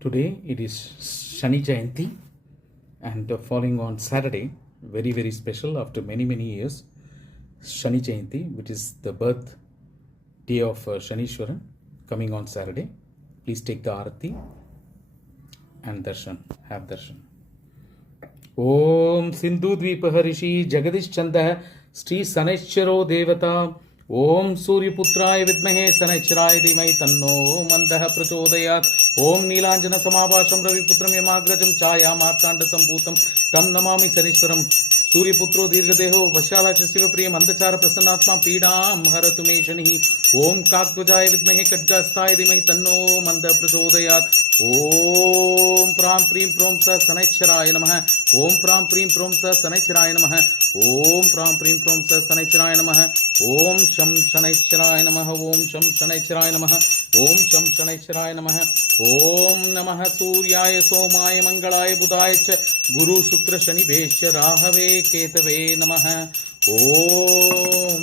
Today it is Shani Jayanti and falling on Saturday, very very special after many years. Shani Jayanti, which is the birth day of Shanishwaran, coming on Saturday. Please take the Arati and Darshan. Have Darshan. ओम सिंधुद्वीपहर्षि जगदीश्चंदः श्री शनैश्चरो देवता ओम सूर्यपुत्राय विद्महे शनैश्चराय धीमहि तन्नो मंदः प्रचोदयात् ओम नीलांजन समाभाषं रविपुत्रं यमाग्रजं छायामार्तांड संभूतं तं नमामि शनीश्वरं सूर्यपुत्रो दीर्घदेहो वशालाक्ष शिवप्रिय मंदचार प्रसन्नात्मा पीडां हरतु मे शनिः ओम काकध्वजाय विद्महे खड्गहस्ताय धीमहि तन्नो मंदः प्रचोदयात् ओम प्रां प्रीं प्रों स शनैश्चराय नमः ओम प्रां प्रीं प्रों स शनैश्चराय नमः ओम प्रां प्रीं प्रों स शनैश्चराय नमः ओम शं शनैश्चराय नमः ओम शं शनैश्चराय नमः ओम शं शनैश्चराय नमः ओम नमः सूर्याय सोमाय मंगलाय बुधाय च गुरु शुक्र शनिभेश्च राहवे केतवे नमः ओम